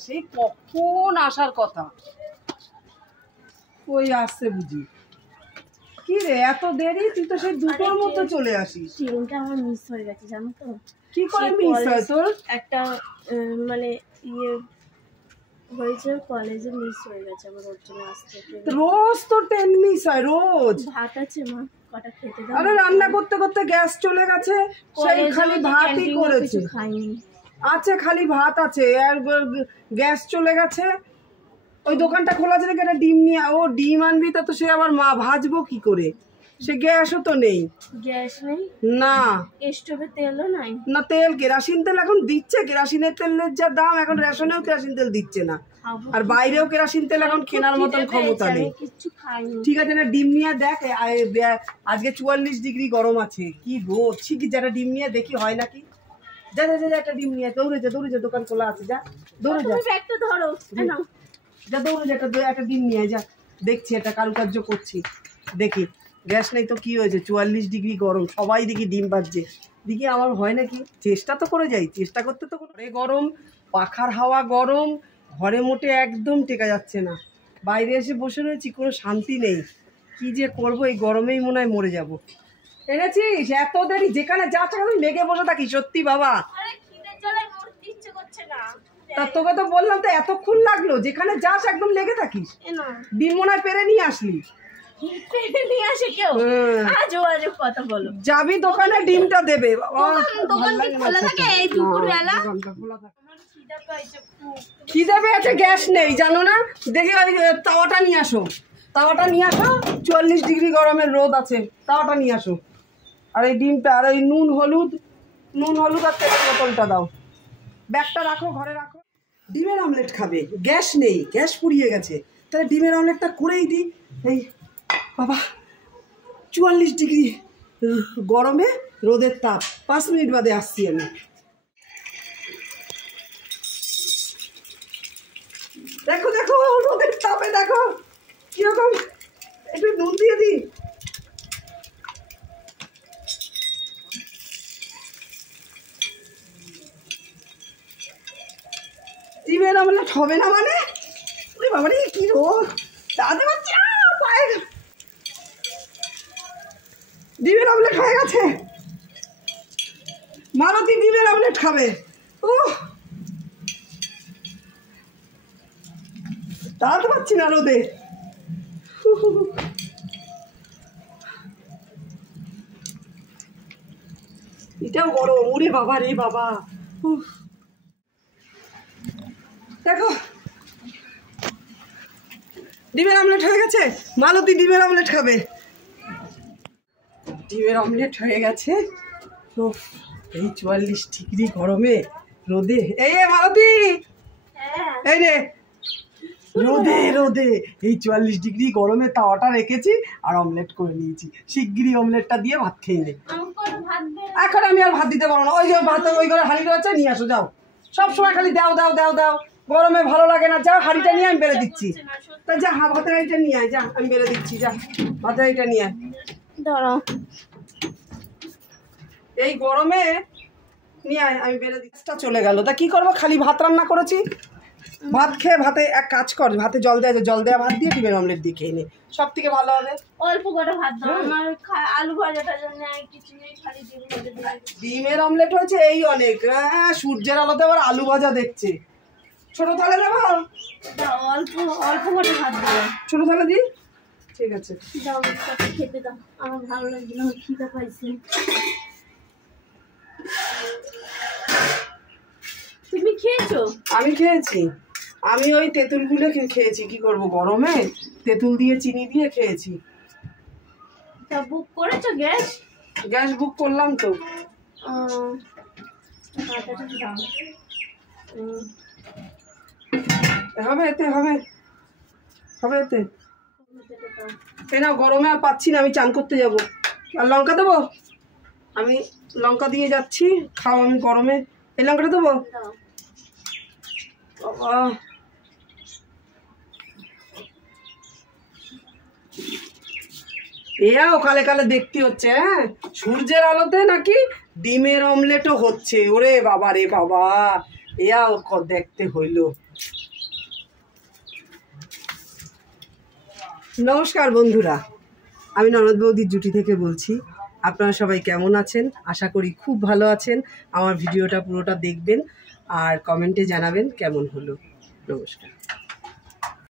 সেই কখন আসার কথা, ওই আসছে বুঝি। কি রে এত দেরি? তুই তো সেই দুটোর মধ্যে চলে আসিস। ট্রেনটা আমার মিস হয়ে গেছে জানো তো। কি করে মিস হয় তোর? একটা মানে ইয়ে হয়েছে, কলেজে মিস হয়ে গেছে আমার, ওর জন্য আসতে। রোজ তো ট্রেন মিস হয় রোজ। ভাত আছে মা, কটা খেতে দাও। আরে রান্না করতে করতে গ্যাস চলে গেছে, সেই খালি ভাতই করেছে। খাইনি, আছে খালি ভাত আছে আর গ্যাস চলে গেছে। ওই দোকানটা খোলা আছে নাকি? একটা ডিম নিয়ে, ও ডিম আনবি তা তো সে আবার মা ভাজবো কি করে? সে গ্যাসও তো নেই। গ্যাস নেই না, স্টোভে তেলও নাই। না তেল, কেরাসিন তেল এখন দিচ্ছে। কেরাসিনের তেলের যা দাম এখন, রেশনেও কেরাসিন তেল দিচ্ছে না, আর বাইরেও কেরাসিন তেল এখন কেনার মতন ক্ষমতা নেই। ঠিক আছে না, ডিম নিয়ে দেখ। আজকে 44 ডিগ্রি গরম আছে, কি রোদ। ঠিকই যারা ডিম নিয়ে দেখি হয় নাকি। যা যা যা একটা ডিম নিয়ে, দৌড়ে যা দৌড়ে যা, দোকান খোলা আছে, যা দৌড়ে যা, একটা ধরো যা দৌড়ে যা, একটা ডিম নিয়ে যা। দেখছি এটা কারুকার্য করছি, দেখি গ্যাস নেই তো কি হয়েছে। 44 ডিগ্রি গরম, সবাই দেখি ডিম ভাজছে, দেখি আমার হয় নাকি। চেষ্টা তো করে যাই, চেষ্টা করতে তো ঘরে গরম, পাখার হাওয়া গরম, ঘরে মোটে একদম টেকা যাচ্ছে না। বাইরে এসে বসে রয়েছি, কোনো শান্তি নেই। কি যে করবো, এই গরমেই মনে হয় মরে যাবো। এনেছিস এত দেরি? যেখানে যা আমি লেগে বসে থাকি সত্যি বাবা। তা তোকে তো বললাম তো, এতক্ষণ লাগলো? যেখানে যাস একদম লেগে থাকিস। ডিম মনে হয় পেরে নিয়ে আসলি। যাবি দোকানে, ডিমটা দেবে। খিদে পেয়েছে, গ্যাস নেই জানো না? দেখে ওই তাওয়াটা নিয়ে আসো, তাওয়াটা নিয়ে আসো। 44 ডিগ্রি গরমের রোদ আছে, তাওয়াটা নিয়ে আসো। আর এই ডিমটা, আর এই নুন হলুদ আর তেলের বোতলটা দাও। ব্যাগটা রাখো, ঘরে রাখো। ডিমের অমলেট খাবে, গ্যাস নেই, গ্যাস পুড়িয়ে গেছে। তাহলে ডিমের অমলেটটা করেই দিই। এই বাবা, 44 ডিগ্রি গরমে রোদের তাপ, 5 মিনিট বাদে আসছি আমি। দেখো দেখো রোদের তাপে দেখো কিরকম। একটু নুন দিয়ে দিই। ডিমের অমলেট হবে না মানে? বাবা রে কি রোদ, দাদা বাচ্চা পায়ে। ডিমের অমলেট হয়ে গেছে। মালতী ডিমের অমলেট খাবে। ও দাঁড়াতে পারছি না রোদে। এটাও গরম, ওরে বাবা রে বাবা। দেখো ডিমের অমলেট হয়ে গেছে। মালতী ডিমের অমলেট খাবে। ডিমের অমলেট হয়ে গেছে। তো এই 44 ডিগ্রি গরমে রোদে, এই মালতী, এই রে রোদে রোদে এই 44 ডিগ্রি গরমে তাওয়াটা রেখেছি আর অমলেট করে নিয়েছি। শিগগিরই অমলেটটা দিয়ে ভাত খেয়ে নে। এখন আমি আর ভাত দিতে পারবো না। ওই যে ভাত, ওই ঘরে হাঁড়ি রয়েছে, নিয়ে আসো যাও। সবসময় খালি দাও দাও দাও দাও, গরমে ভালো লাগে না। যা হাঁড়িটা নিয়ে আমি বেড়ে দিচ্ছি। তা যা ভাতের হাঁড়িটা নিয়ে আয়, যা আমি বেড়ে দিচ্ছি, যা ভাতের হাঁড়িটা নিয়ে আয়। দাঁড়াও, এই গরমে নিয়ে আয়, আমি বেড়ে দিচ্ছি। চলে গেল, তা কি করবো? খালি ভাত রান্না করেছি। ভাত খেয়ে, ভাতে এক কাজ কর, ভাতে জল দেওয়া ভাত দিয়ে ডিমের অমলেট দিয়ে খেয়ে নে, সব থেকে ভালো হবে। অল্প করে ভাত দাও, আমার আলু ভাজাটার জন্য কিছু নেই, খালি ডিম ভাজা দিই। ডিমের অমলেট হয়েছে এই অনেক। সূর্যের আলোতে আবার আলু ভাজা দেখছে। ছোট থালে দেবো? অল্প অল্প করে ভাত দাও। ছোট থালে দিই, ঠিক আছে দাও, খেতে দাও। আমার ভালো লাগছে না, খিদে পাইছে। তুমি খেয়েছো? আমি খেয়েছি। আমি ওই তেঁতুলগুলো খেয়েছি। কি করব গরমে, তেঁতুল দিয়ে চিনি দিয়ে খেয়েছি। তা বুক করেছো গ্যাস? গ্যাস বুক করলাম তো। হবে এতে, হবে হবে এতে। না গরমে আর পাচ্ছি না, আমি চান করতে যাব। আর লঙ্কা দেবো? আমি লঙ্কা দিয়ে যাচ্ছি, খাও। আমি গরমে এই লঙ্কাটা দেবো। বাবা এও কালে কালে দেখতে হচ্ছে। হ্যাঁ, সূর্যের আলোতে নাকি ডিমের অমলেটও হচ্ছে। ওরে বাবা রে বাবা, এয়াও দেখতে হইল। নমস্কার বন্ধুরা, আমি ননদ বৌদির জুটি থেকে বলছি। আপনারা সবাই কেমন আছেন? আশা করি খুব ভালো আছেন। আমার ভিডিওটা পুরোটা দেখবেন আর কমেন্টে জানাবেন কেমন হলো। নমস্কার।